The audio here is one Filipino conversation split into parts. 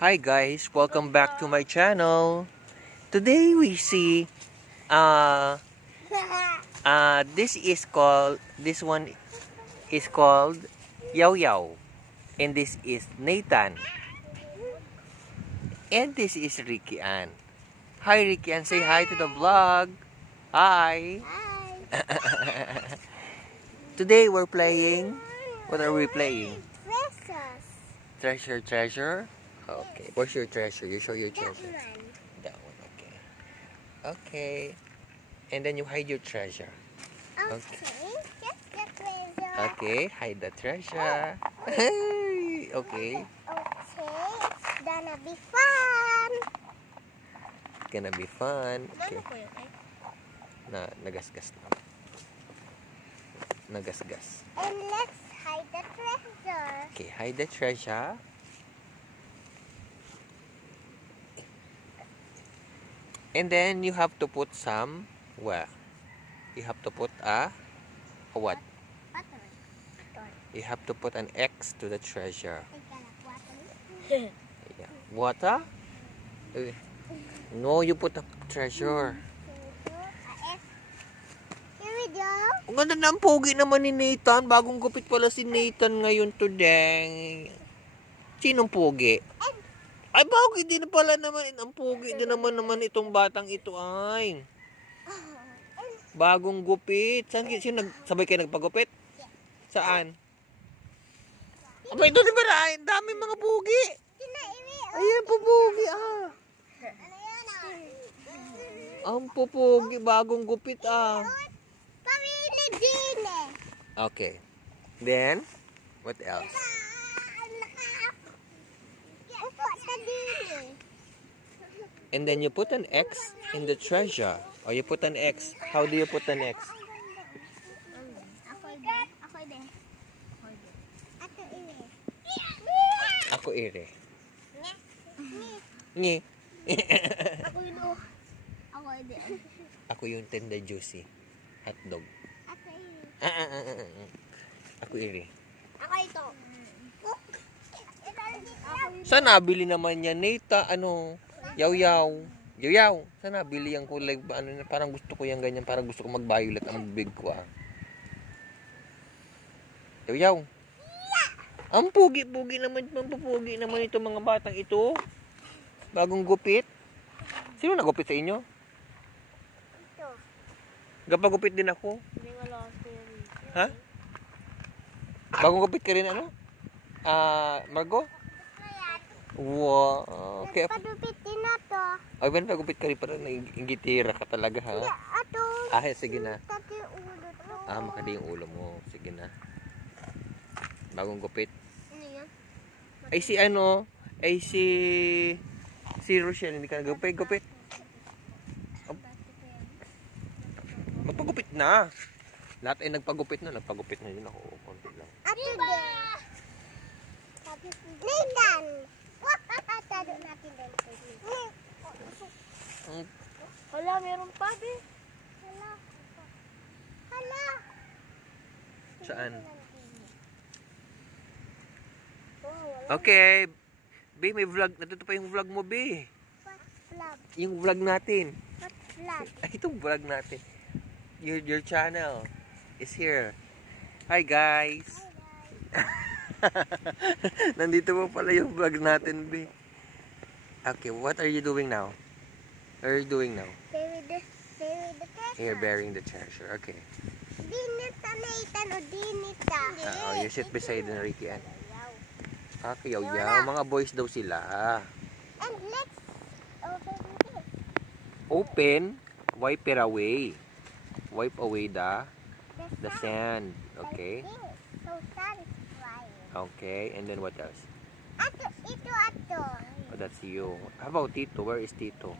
Hi guys, welcome back to my channel. Today we see this one is called Yao Yao, and this is Nathan, and this is Ricky Ann. Hi Ricky Ann, say hi to the vlog. Hi. Today we're playing. What are we playing? Treasure. Okay. Where's your treasure? You show your treasure. That one. Okay. Okay. And then you hide your treasure. Okay. Okay. Hide the treasure. Okay. Okay. It's gonna be fun. It's gonna be fun. Okay. Nagasgas na. Nagasgas. And let's hide the treasure. Okay. Hide the treasure. And then you have to put some, well, you have to put a what? Water. You have to put an X to the treasure. Water. Yeah. Water? No, you put a treasure. Here we go. Ang ganda na, ang pogi naman ni Nathan. Bagong gupit pala si Nathan ngayon today. Sinong pogi? Ay, bagay din pala naman. Ang pogi din naman itong batang ito ay. Bagong gupit. Sino sabay kayo nagpagupit? Saan? Aba, ito di ba na? Ang dami mga pogi. Ayan po pogi ah. Ang pupugi, bagong gupit ah. Pamili din eh. Okay. Then, what else? And then you put an X in the treasure. Or you put an X. How do you put an X? Ako ire. Ngi. Ako yung tender juicy. Hotdog. Ako ire. Ako ito. Saan nabili naman yan, Nata? Ano? Yaw-yaw. Yaw-yaw. Saan nabili yan kulay? Ano, parang gusto ko yan ganyan. Parang gusto ko mag-violet ang bibig ko ah. Yaw-yaw. Ang pugi-pugi naman. Mampupugi naman itong mga batang ito. Bagong gupit. Sino nagupit sa inyo? Ito. Gapagupit din ako. Ha? Bagong gupit ka rin ano? Margo? Wow. Okay. Padupit din na to. Ay, ben, pagupit ka rin para naingitira ka talaga ha? Ato. Sige na. Tati ulo to. Makadi yung ulo mo. Sige na. Bagong gupit. Ano yan? Ay si ano? Ay si Rochelle, hindi ka nagupit-gupit. Magpagupit na. Lahat ay nagpagupit na. Nagpagupit na din ako. Konti lang. Ato din. Nathan. Tado natin din. Hala, meron pa, be. Hala. Saan? Okay. B, may vlog. Natuto pa yung vlog mo, B. Vlog. Yung vlog natin. What vlog? Ay, itong vlog natin. Your channel is here. Hi, guys. Nandito mo pala yung vlog natin, B. Okay, what are you doing now? What are you doing now? Bury the treasure. You're burying the treasure. Okay. Dinita, Nathan, o dinita. You sit beside Ricky Ann. Okay, yaw-yaw. Mga boys daw sila. And let's open this. Open, wipe it away. Wipe away the sand. Okay. So satisfying. Okay, and then what else? Ito. Oh, that's you. How about Tito? Where is Tito?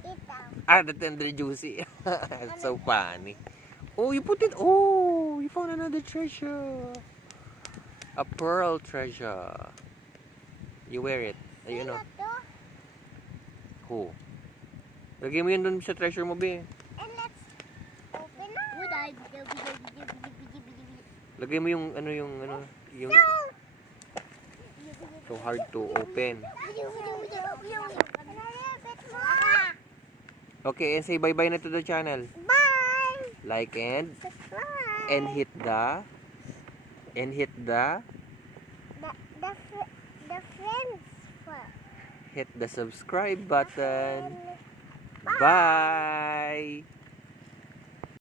Ito. The tender juicy. It's so funny. Oh, you put it. Oh, you found another treasure. A pearl treasure. You wear it. You know. Who? Lagay mo yun dun sa treasure mo, be. And let's open up. Lagay mo yung yung So hard to open. And a little bit more. Okay, and say bye-bye na to the channel. Bye. Like and Subscribe. hit the The friends for. hit the subscribe button. Bye. Bye.